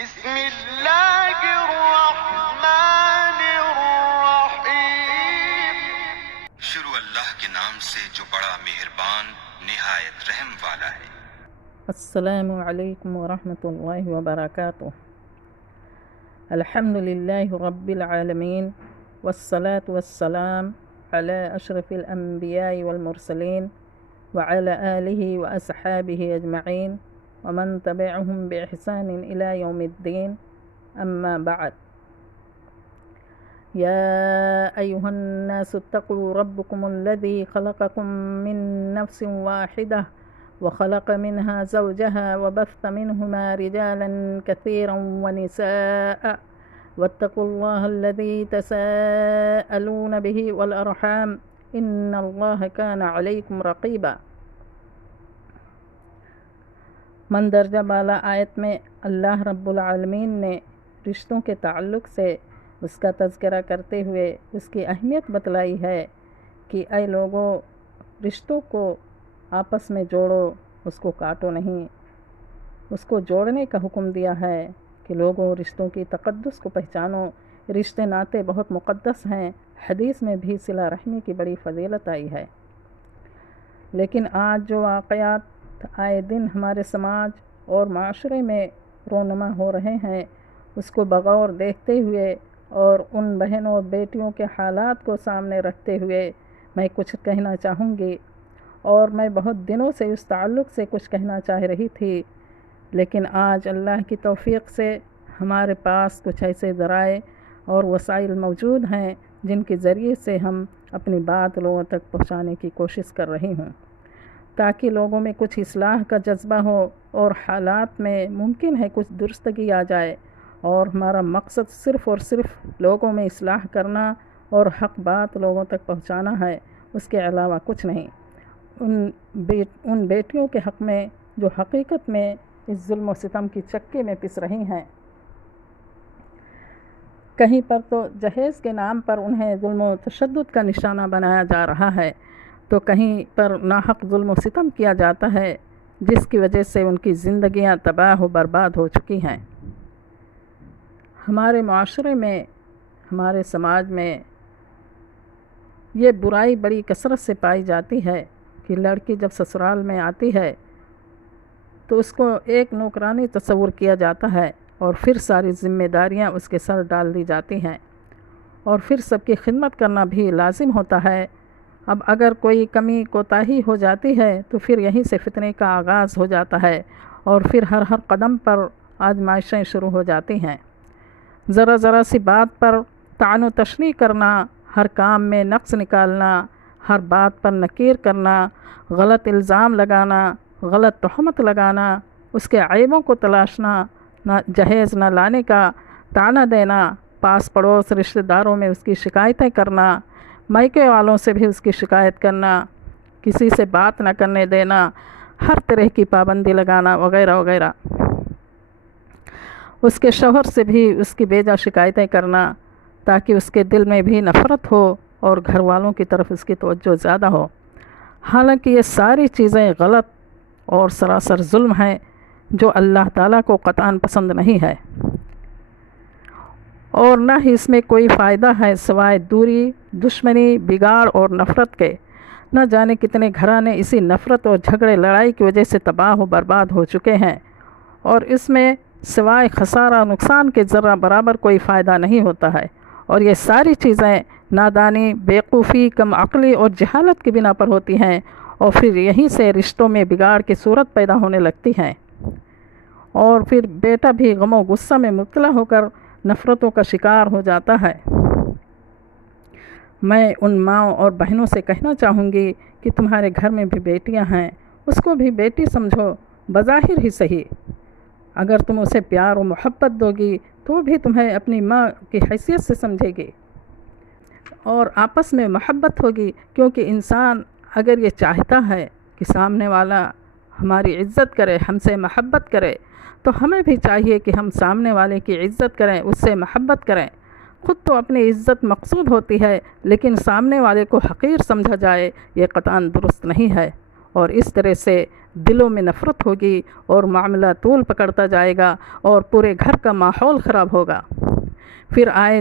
بسم اللہ الرحمن الرحیم۔ شروع اللہ کے نام سے جو بڑا مہربان نہایت رحم والا ہے۔ السلام علیکم ورحمۃ اللہ وبرکاتہ۔ الحمد للہ رب العالمین والصلاة والسلام علی اشرف الانبیاء والمرسلین وعلی آلہ واصحابہ اجمعین ومن تبعهم بإحسان إلى يوم الدين، أما بعد۔ يا أيها الناس اتقوا ربكم الذي خلقكم من نفس واحدة وخلق منها زوجها وبث منهما رجالا كثيرا ونساء واتقوا الله الذي تساءلون به والأرحام إن الله كان عليكم رقيبا۔ مندرجہ بالا آیت میں اللہ رب العالمین نے رشتوں کے تعلق سے اس کا تذکرہ کرتے ہوئے اس کی اہمیت بتلائی ہے کہ اے لوگوں، رشتوں کو آپس میں جوڑو، اس کو کاٹو نہیں۔ اس کو جوڑنے کا حکم دیا ہے کہ لوگوں رشتوں کی تقدس کو پہچانو۔ رشتے ناطے بہت مقدس ہیں، حدیث میں بھی صلہ رحمی کی بڑی فضیلت آئی ہے۔ لیکن آج جو واقعات آئے دن ہمارے سماج اور معاشرے میں رونما ہو رہے ہیں، اس کو بغور دیکھتے ہوئے اور ان بہنوں اور بیٹیوں کے حالات کو سامنے رکھتے ہوئے میں کچھ کہنا چاہوں گی، اور میں بہت دنوں سے اس تعلق سے کچھ کہنا چاہ رہی تھی، لیکن آج اللہ کی توفیق سے ہمارے پاس کچھ ایسے ذرائع اور وسائل موجود ہیں جن کے ذریعے سے ہم اپنی بات لوگوں تک پہنچانے کی کوشش کر رہی ہوں، تاکہ لوگوں میں کچھ اصلاح کا جذبہ ہو اور حالات میں ممکن ہے کچھ درستگی آ جائے۔ اور ہمارا مقصد صرف اور صرف لوگوں میں اصلاح کرنا اور حق بات لوگوں تک پہنچانا ہے، اس کے علاوہ کچھ نہیں۔ ان بیٹیوں کے حق میں جو حقیقت میں اس ظلم و ستم کی چکے میں پس رہی ہیں، کہیں پر تو جہیز کے نام پر انہیں ظلم و تشدد کا نشانہ بنایا جا رہا ہے، تو کہیں پر ناحق ظلم و ستم کیا جاتا ہے، جس کی وجہ سے ان کی زندگیاں تباہ و برباد ہو چکی ہیں۔ ہمارے معاشرے میں، ہمارے سماج میں یہ برائی بڑی کثرت سے پائی جاتی ہے کہ لڑکی جب سسرال میں آتی ہے تو اس کو ایک نوکرانی تصور کیا جاتا ہے، اور پھر ساری ذمہ داریاں اس کے سر ڈال دی جاتی ہیں، اور پھر سب کی خدمت کرنا بھی لازم ہوتا ہے۔ اب اگر کوئی کمی کوتاہی ہو جاتی ہے تو پھر یہیں سے فتنے کا آغاز ہو جاتا ہے، اور پھر ہر قدم پر آزمائشیں شروع ہو جاتی ہیں۔ ذرا ذرا سی بات پر طعن و تشنیع کرنا، ہر کام میں نقص نکالنا، ہر بات پر نکیر کرنا، غلط الزام لگانا، غلط تہمت لگانا، اس کے عیبوں کو تلاشنا، نہ جہیز نہ لانے کا طعنہ دینا، پاس پڑوس رشتہ داروں میں اس کی شکایتیں کرنا، مائکے والوں سے بھی اس کی شکایت کرنا، کسی سے بات نہ کرنے دینا، ہر طرح کی پابندی لگانا وغیرہ وغیرہ۔ اس کے شوہر سے بھی اس کی بیجا شکایتیں کرنا تاکہ اس کے دل میں بھی نفرت ہو اور گھر والوں کی طرف اس کی توجہ زیادہ ہو۔ حالانکہ یہ ساری چیزیں غلط اور سراسر ظلم ہیں، جو اللہ تعالیٰ کو قطعاً پسند نہیں ہے، اور نہ ہی اس میں کوئی فائدہ ہے سوائے دوری، دشمنی، بگاڑ اور نفرت کے۔ نہ جانے کتنے گھرانے اسی نفرت اور جھگڑے لڑائی کی وجہ سے تباہ و برباد ہو چکے ہیں، اور اس میں سوائے خسارہ نقصان کے ذرہ برابر کوئی فائدہ نہیں ہوتا ہے، اور یہ ساری چیزیں نادانی، بیوقوفی، کم عقلی اور جہالت کی بنا پر ہوتی ہیں، اور پھر یہیں سے رشتوں میں بگاڑ کی صورت پیدا ہونے لگتی ہیں، اور پھر بیٹا بھی غم و غصہ میں مبتلا ہو کر نفرتوں کا شکار ہو جاتا ہے۔ میں ان ماؤں اور بہنوں سے کہنا چاہوں گی کہ تمہارے گھر میں بھی بیٹیاں ہیں، اس کو بھی بیٹی سمجھو، بظاہر ہی صحیح۔ اگر تم اسے پیار و محبت دو گی تو وہ بھی تمہیں اپنی ماں کی حیثیت سے سمجھے گی، اور آپس میں محبت ہوگی، کیونکہ انسان اگر یہ چاہتا ہے کہ سامنے والا ہماری عزت کرے، ہم سے محبت کرے، تو ہمیں بھی چاہیے کہ ہم سامنے والے کی عزت کریں، اس سے محبت کریں۔ خود تو اپنی عزت مقصود ہوتی ہے، لیکن سامنے والے کو حقیر سمجھا جائے، یہ قطعاً درست نہیں ہے، اور اس طرح سے دلوں میں نفرت ہوگی اور معاملہ طول پکڑتا جائے گا اور پورے گھر کا ماحول خراب ہوگا، پھر آئے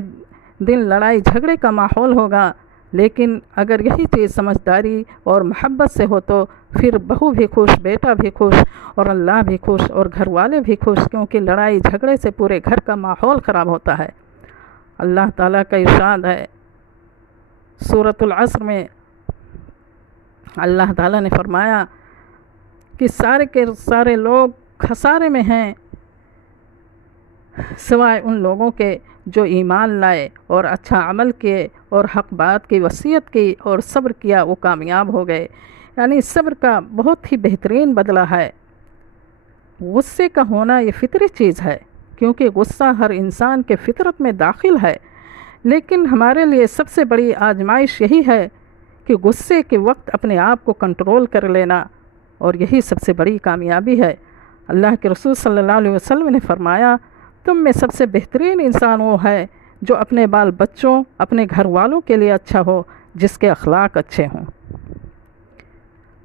دن لڑائی جھگڑے کا ماحول ہوگا۔ لیکن اگر یہی چیز سمجھداری اور محبت سے ہو تو پھر بہو بھی خوش، بیٹا بھی خوش، اور اللہ بھی خوش، اور گھر والے بھی خوش، کیونکہ لڑائی جھگڑے سے پورے گھر کا ماحول خراب ہوتا ہے۔ اللہ تعالیٰ کا ارشاد ہے سورۃ العصر میں، اللہ تعالیٰ نے فرمایا کہ سارے کے سارے لوگ خسارے میں ہیں سوائے ان لوگوں کے جو ایمان لائے اور اچھا عمل کیے اور حق بات کی وصیت کی اور صبر کیا، وہ کامیاب ہو گئے۔ یعنی صبر کا بہت ہی بہترین بدلہ ہے۔ غصے کا ہونا یہ فطری چیز ہے، کیونکہ غصہ ہر انسان کے فطرت میں داخل ہے، لیکن ہمارے لیے سب سے بڑی آزمائش یہی ہے کہ غصے کے وقت اپنے آپ کو کنٹرول کر لینا، اور یہی سب سے بڑی کامیابی ہے۔ اللہ کے رسول صلی اللہ علیہ وسلم نے فرمایا، تم میں سب سے بہترین انسان وہ ہے جو اپنے بال بچوں، اپنے گھر والوں کے لیے اچھا ہو، جس کے اخلاق اچھے ہوں۔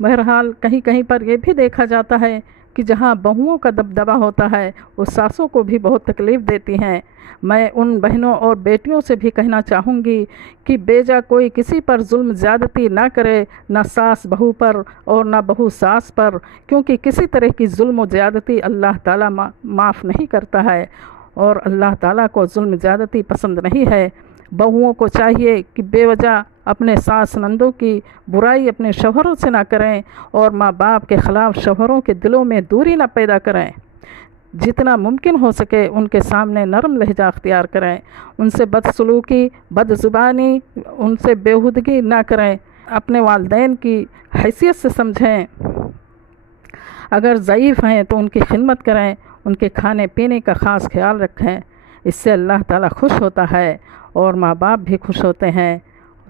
بہرحال کہیں کہیں پر یہ بھی دیکھا جاتا ہے کہ جہاں بہوؤں کا دبدبہ ہوتا ہے وہ ساسوں کو بھی بہت تکلیف دیتی ہیں۔ میں ان بہنوں اور بیٹیوں سے بھی کہنا چاہوں گی کہ بیجا کوئی کسی پر ظلم زیادتی نہ کرے، نہ ساس بہو پر اور نہ بہو ساس پر، کیونکہ کسی طرح کی ظلم و زیادتی اللہ تعالیٰ معاف نہیں کرتا ہے، اور اللہ تعالیٰ کو ظلم زیادتی پسند نہیں ہے۔ بہوؤں کو چاہیے کہ بے وجہ اپنے ساس نندوں کی برائی اپنے شوہروں سے نہ کریں، اور ماں باپ کے خلاف شوہروں کے دلوں میں دوری نہ پیدا کریں۔ جتنا ممکن ہو سکے ان کے سامنے نرم لہجہ اختیار کریں، ان سے بدسلوکی، بد زبانی، ان سے بےہودگی نہ کریں، اپنے والدین کی حیثیت سے سمجھیں۔ اگر ضعیف ہیں تو ان کی خدمت کریں، ان کے کھانے پینے کا خاص خیال رکھیں، اس سے اللہ تعالیٰ خوش ہوتا ہے اور ماں باپ بھی خوش ہوتے ہیں۔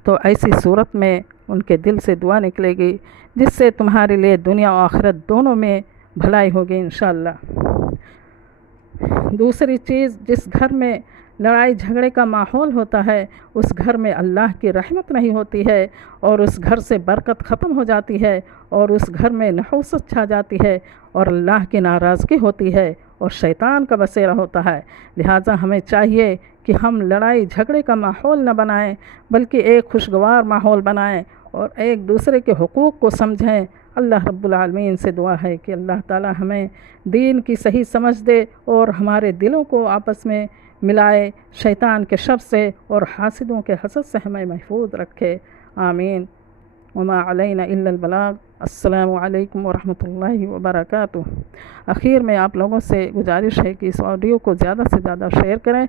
تو ایسی صورت میں ان کے دل سے دعا نکلے گی جس سے تمہارے لیے دنیا و آخرت دونوں میں بھلائی ہوگی انشاءاللہ۔ دوسری چیز، جس گھر میں لڑائی جھگڑے کا ماحول ہوتا ہے اس گھر میں اللہ کی رحمت نہیں ہوتی ہے، اور اس گھر سے برکت ختم ہو جاتی ہے، اور اس گھر میں نحوست چھا جاتی ہے، اور اللہ کی ناراضگی ہوتی ہے، اور شیطان کا بسیرا ہوتا ہے۔ لہٰذا ہمیں چاہیے کہ ہم لڑائی جھگڑے کا ماحول نہ بنائیں، بلکہ ایک خوشگوار ماحول بنائیں اور ایک دوسرے کے حقوق کو سمجھیں۔ اللہ رب العالمین سے دعا ہے کہ اللہ تعالی ہمیں دین کی صحیح سمجھ دے اور ہمارے دلوں کو آپس میں ملائے، شیطان کے شر سے اور حاسدوں کے حسد سے ہمیں محفوظ رکھے، آمین۔ وما علینا الا البلاغ۔ السلام علیکم ورحمۃ اللہ وبرکاتہ۔ اخیر میں آپ لوگوں سے گزارش ہے کہ اس آڈیو کو زیادہ سے زیادہ شیئر کریں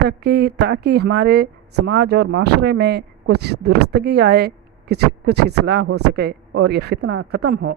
تاکہ ہمارے سماج اور معاشرے میں کچھ درستگی آئے، کچھ اصلاح ہو سکے اور یہ فتنہ ختم ہو۔